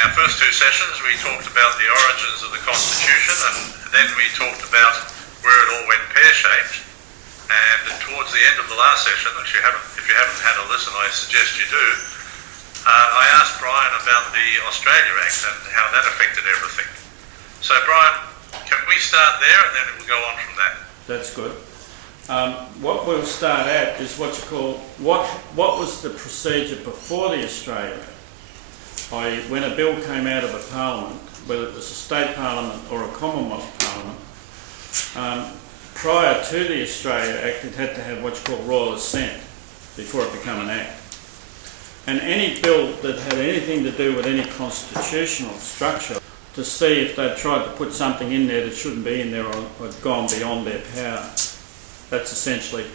our first two sessions we talked about the origins of the Constitution, and then we talked about where it all went pear-shaped. And towards the end of the last session, if you haven't had a listen, I suggest you do, I asked Brian about the Australia Act and how that affected everything. So Brian, can we start there and then we'll go on from that? That's good. What we'll start at is what you call, what was the procedure before the Australia Act? When a bill came out of a parliament, whether it was a state parliament or a Commonwealth parliament, prior to the Australia Act it had to have what you call royal assent before it became an act. And any bill that had anything to do with any constitutional structure, to see if they'd tried to put something in there that shouldn't be in there or had gone beyond their power. That's essentially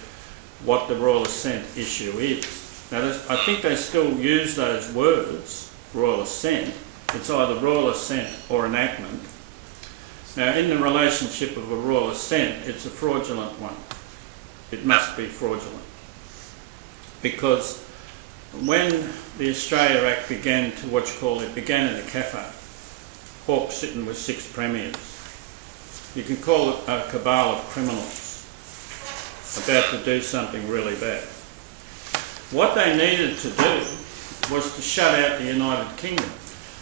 what the royal assent issue is. Now, I think they still use those words, royal assent. It's either royal assent or enactment. Now, in the relationship of a royal assent, it's a fraudulent one. It must be fraudulent. Because when the Australia Act began to what you call, it began in a cafe. Hawke sitting with 6 premiers. You can call it a cabal of criminals about to do something really bad. What they needed to do was to shut out the United Kingdom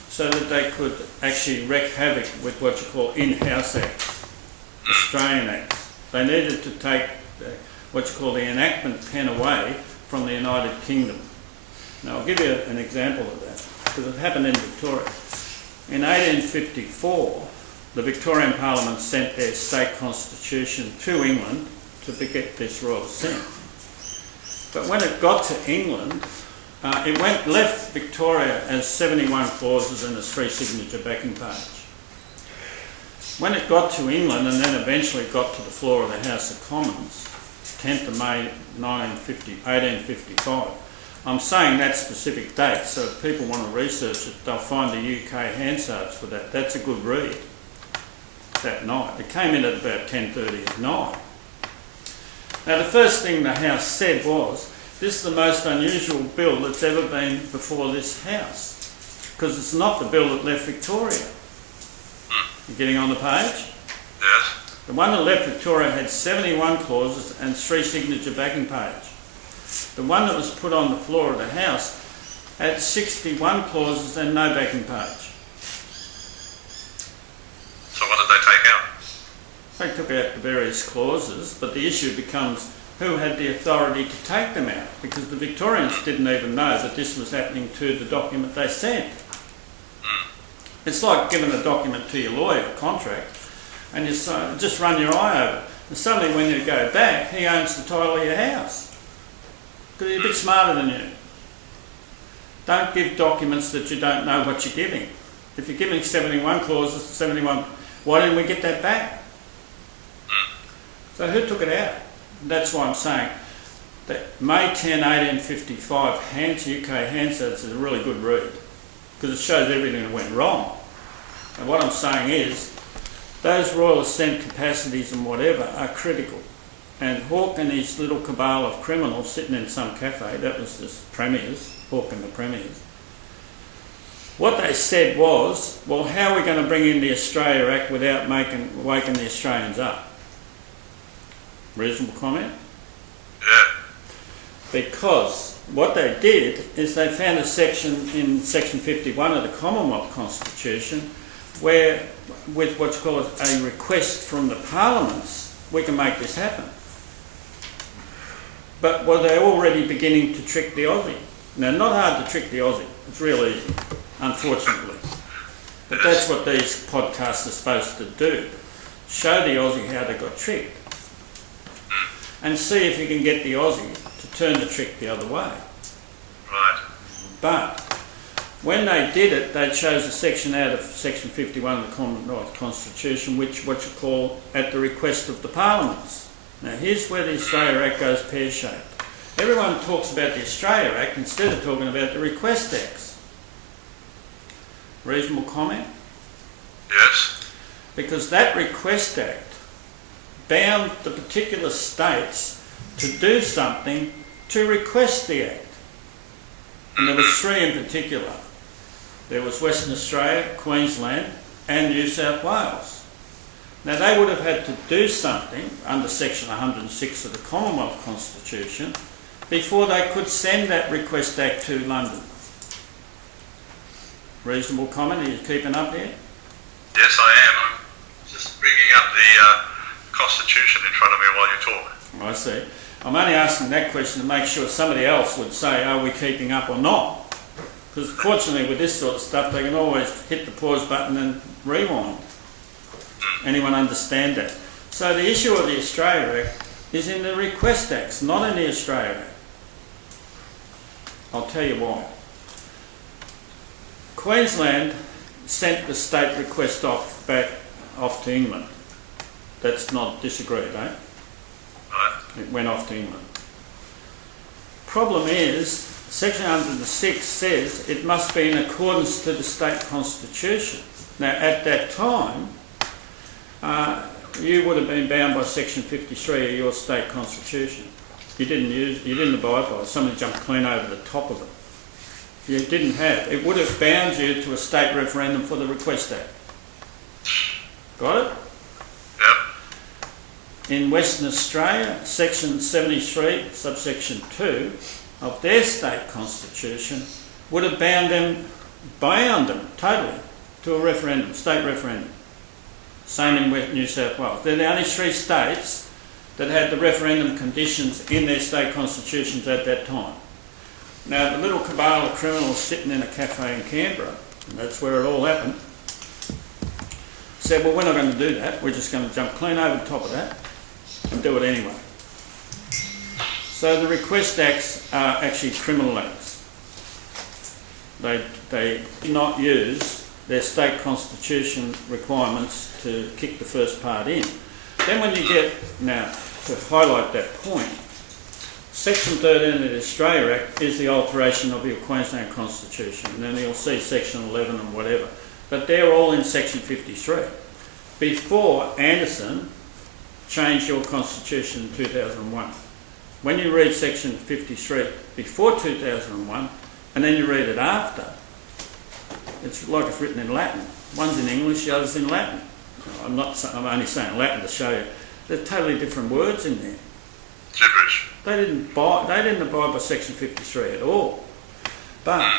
so that they could actually wreak havoc with what you call in-house acts, Australian acts. They needed to take what you call the enactment pen away from the United Kingdom. Now I'll give you an example of that, because it happened in Victoria. In 1854, the Victorian Parliament sent their state constitution to England to get this royal assent. But when it got to England, it left Victoria as 71 clauses and a 3-signature backing page. When it got to England and then eventually got to the floor of the House of Commons, 10th of May 1855, I'm saying that specific date, so if people want to research it, they'll find the UK Hansards for that. That's a good read that night. It came in at about 10:30 at night. Now the first thing the House said was, this is the most unusual bill that's ever been before this House, because it's not the bill that left Victoria. You getting on the page? Yes. The one that left Victoria had 71 clauses and 3-signature backing page. The one that was put on the floor of the House had 61 clauses and no backing page. So what did they take out? They took out the various clauses, but the issue becomes who had the authority to take them out, because the Victorians didn't even know that this was happening to the document they sent. It's like giving a document to your lawyer, a contract, and you just run your eye over it. And suddenly when you go back, he owns the title of your house. Because he's a bit smarter than you. Don't give documents that you don't know what you're giving. If you're giving 71 clauses, 71, why didn't we get that back? So who took it out? That's why I'm saying that May 10, 1855, UK Hansards is a really good read, because it shows everything that went wrong. And what I'm saying is, those royal assent capacities and whatever are critical. And Hawke and his little cabal of criminals sitting in some cafe, that was the premiers, Hawke and the premiers, what they said was, well, how are we going to bring in the Australia Act without waking the Australians up? Reasonable comment? Yeah. Because what they did is they found a section in section 51 of the Commonwealth Constitution where, with what's called a request from the parliaments, we can make this happen. But were they already beginning to trick the Aussie? Now, not hard to trick the Aussie. It's real easy, unfortunately. But that's what these podcasts are supposed to do. Show the Aussie how they got tricked. And see if you can get the Aussie to turn the trick the other way. Right. But when they did it, they chose a section out of section 51 of the Commonwealth Constitution, which what you call at the request of the parliaments. Now here's where the Australia Act goes pear-shaped. Everyone talks about the Australia Act instead of talking about the request acts. Reasonable comment? Yes. Because that request act bound the particular states to do something to request the act. And there was 3 in particular. there was Western Australia, Queensland and New South Wales. Now they would have had to do something under section 106 of the Commonwealth Constitution before they could send that request act to London. Reasonable comment? Are you keeping up here? Yes, I am. I'm just bringing up the Constitution in front of me while you talk. I see. I'm only asking that question to make sure somebody else would say, are we keeping up or not? Because fortunately with this sort of stuff they can always hit the pause button and rewind. Anyone understand that? So the issue of the Australia Act is in the Request Acts, not in the Australia Act. I'll tell you why. Queensland sent the state request back off to England. That's not disagreed, eh? Right. It went off to England. Problem is, section 106 says it must be in accordance to the state constitution. Now at that time, you would have been bound by section 53 of your state constitution. You didn't abide by it. Somebody jumped clean over the top of it. You didn't have. It would have bound you to a state referendum for the Request Act. Got it? Yep. In Western Australia, section 73, subsection 2 of their state constitution would have bound them totally to a referendum, state referendum. Same in New South Wales. They're the only three states that had the referendum conditions in their state constitutions at that time. Now the little cabal of criminals sitting in a cafe in Canberra, and that's where it all happened, said, well, we're not going to do that, we're just going to jump clean over the top of that and do it anyway. So the Request Acts are actually criminal acts. They did not use their state constitution requirements to kick the first part in. Then when you get, now to highlight that point, section 13 of the Australia Act is the alteration of your Queensland constitution, and then you'll see section 11 and whatever, but they're all in section 53. Before Anderson changed your constitution in 2001. When you read section 53 before 2001 and then you read it after, it's like it's written in Latin. One's in English, the other's in Latin. I'm only saying Latin to show you. There are totally different words in there. Gibberish. They didn't abide by section 53 at all. But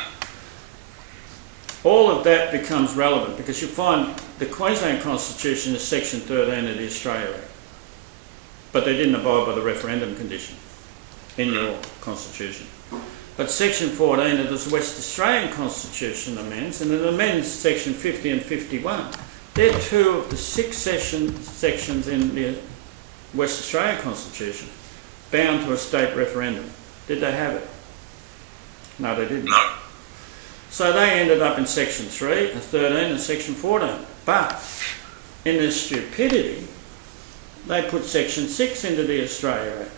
all of that becomes relevant because you find the Queensland Constitution is section 13 of the Australia Act. But they didn't abide by the referendum condition in your constitution. But section 14 of the West Australian Constitution amends, and it amends section 50 and 51. They're two of the 6 sections in the West Australian Constitution bound to a state referendum. Did they have it? No, they didn't. No. So they ended up in section 3 and 13 and section 14. But in their stupidity, they put section 6 into the Australia Act.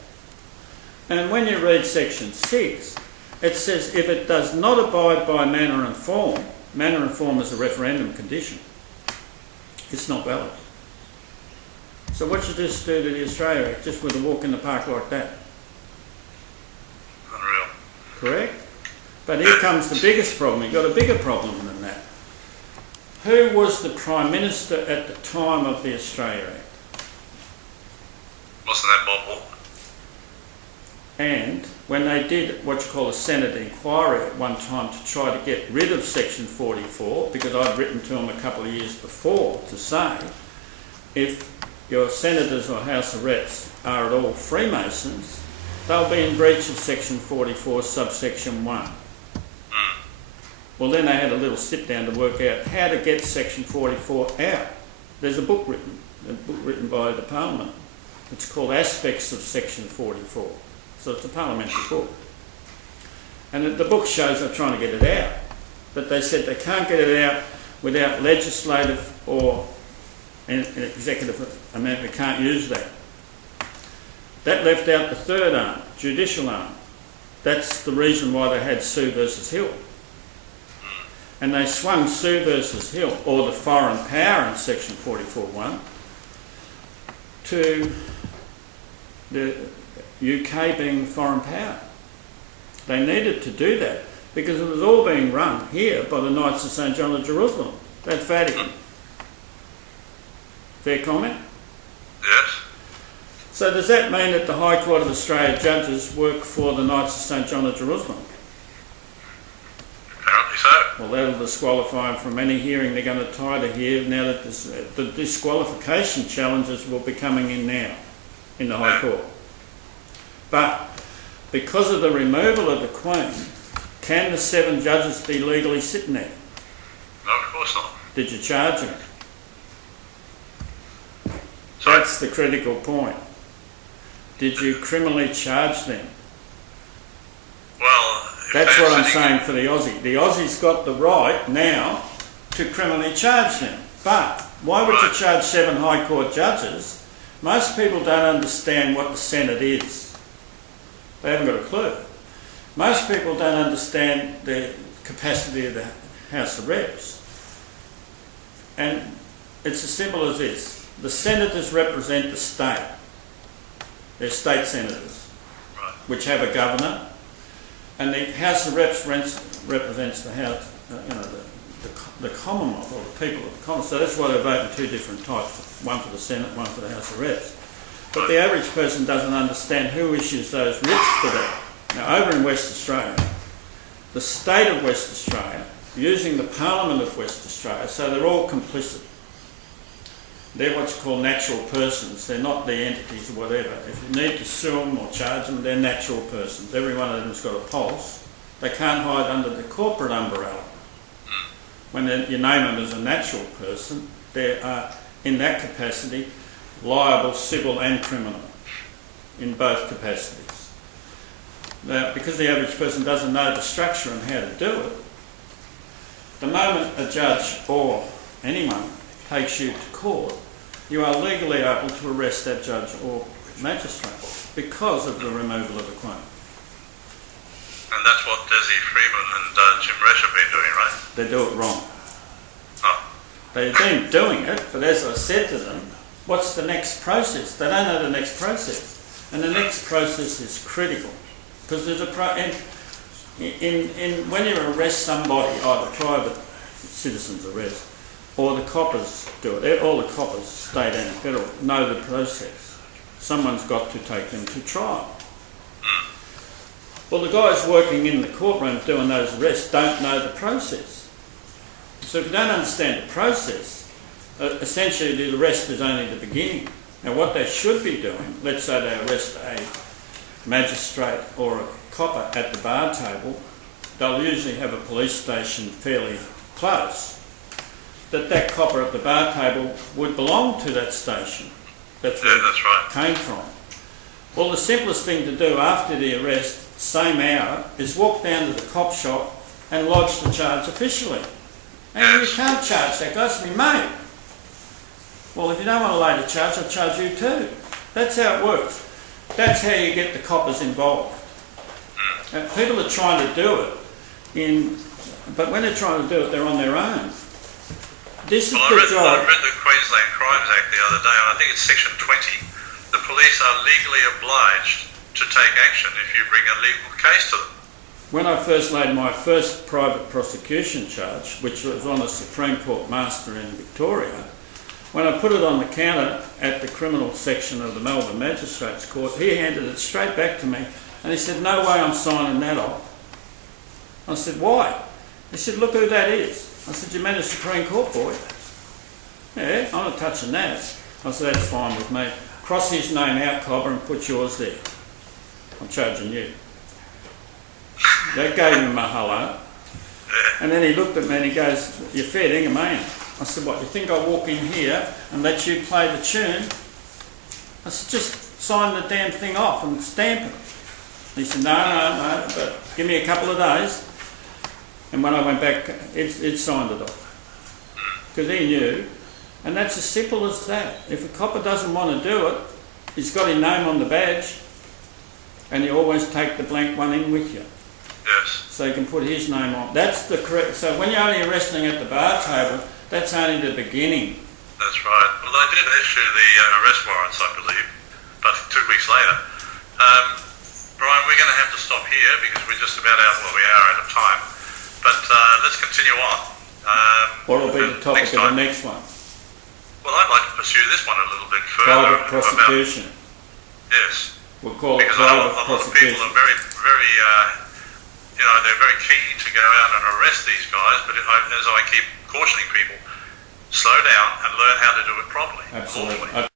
And when you read section 6, it says if it does not abide by manner and form is a referendum condition, it's not valid. So what you just do to the Australia Act, just with a walk in the park like that? Unreal. Correct? But here comes the biggest problem. You've got a bigger problem than that. Who was the Prime Minister at the time of the Australia Act? Wasn't that Bob Hawke? And when they did what you call a Senate inquiry at one time to try to get rid of section 44, because I'd written to them a couple of years before to say, if your senators or House of Reps are at all Freemasons, they'll be in breach of section 44, subsection 1. Well, then they had a little sit down to work out how to get section 44 out. There's a book written by the Parliament. It's called Aspects of Section 44. So it's a parliamentary book. And the book shows they're trying to get it out. But they said they can't get it out without legislative or an executive amendment. We can't use that. That left out the third arm, judicial arm. That's the reason why they had Sue versus Hill. And they swung Sue versus Hill, or the foreign power in section 44.1, to the UK being the foreign power. They needed to do that because it was all being run here by the Knights of St John of Jerusalem. That's Vatican. Fair comment? Yes. So does that mean that the High Court of Australia judges work for the Knights of St John of Jerusalem? Apparently so. Well, that'll disqualify them from any hearing they're going to try to hear now that the disqualification challenges will be coming in now in the High Court. But because of the removal of the Queen, can the 7 judges be legally sitting there? No, of course not. Did you charge them? Sorry? That's the critical point. Did you criminally charge them? Well, That's what I'm saying for the Aussie. The Aussie's got the right now to criminally charge them. But why would you charge 7 High Court judges? Most people don't understand what the Senate is. They haven't got a clue. Most people don't understand the capacity of the House of Reps. And it's as simple as this. The senators represent the state. They're state senators, which have a governor. And the House of Reps represents the House, the Commonwealth, or the people of the Commonwealth. So that's why they vote in 2 different types, one for the Senate, one for the House of Reps. But the average person doesn't understand who issues those writs for that. Now, over in West Australia, the state of West Australia, using the Parliament of West Australia, so they're all complicit. They're what's called natural persons. They're not the entities or whatever. If you need to sue them or charge them, they're natural persons. Every one of them's got a pulse. They can't hide under the corporate umbrella. When you name them as a natural person, they are, in that capacity, liable, civil and criminal, in both capacities. Now, because the average person doesn't know the structure and how to do it, the moment a judge or anyone takes you to court, you are legally able to arrest that judge or magistrate because of the removal of the Queen. And that's what Desi Freeman and Jim Resch have been doing, right? They do it wrong. Oh. They've been doing it, but as I said to them, what's the next process? They don't know the next process. And the next process is critical. Because there's a when you arrest somebody, either private citizens arrest, or the coppers do it. All the coppers, state and federal, know the process. Someone's got to take them to trial. Well, the guys working in the courtroom doing those arrests don't know the process. So if you don't understand the process, essentially the arrest is only the beginning. Now what they should be doing, let's say they arrest a magistrate or a copper at the bar table, they'll usually have a police station fairly close. That copper at the bar table would belong to that station. That's where it came from. Well, the simplest thing to do after the arrest, same hour, is walk down to the cop shop and lodge the charge officially. And you can't charge that guy, it's me mate. Well, if you don't want to lay the charge, I'll charge you too. That's how it works. That's how you get the coppers involved. And people are trying to do it, but when they're trying to do it, they're on their own. This is I read the Queensland Crimes Act the other day, and I think it's section 20. The police are legally obliged to take action if you bring a legal case to them. When I first laid my first private prosecution charge, which was on a Supreme Court master in Victoria, when I put it on the counter at the criminal section of the Melbourne Magistrates Court, he handed it straight back to me and he said, "No way I'm signing that off." I said, "Why?" He said, "Look who that is." I said, "You meant a Supreme Court boy?" "Yeah, I'm not touching that." I said, "That's fine with me. Cross his name out, cobber, and put yours there. I'm charging you." That gave him a hello. And then he looked at me and he goes, "You're fair dinkum, man." I said, "What, you think I'll walk in here and let you play the tune?" I said, "Just sign the damn thing off and stamp it." He said, No, but give me a couple of days. And when I went back, it signed it off. Because he knew. And that's as simple as that. If a copper doesn't want to do it, he's got his name on the badge, and you always take the blank one in with you. Yes. So you can put his name on. That's the correct. So when you're only arresting at the bar table, that's only the beginning. That's right. Well, they did issue the arrest warrants, I believe, but 2 weeks later. Brian, we're going to have to stop here because we're just about out, well, we are out of time. But let's continue on. What will be the topic of the next one? Well, I'd like to pursue this one a little bit further. Private prosecution. Yes. We'll call it Because private a lot of prosecution. people are very, they're very keen to go out and arrest these guys, but as I keep cautioning people, slow down and learn how to do it properly. Absolutely. Lawfully.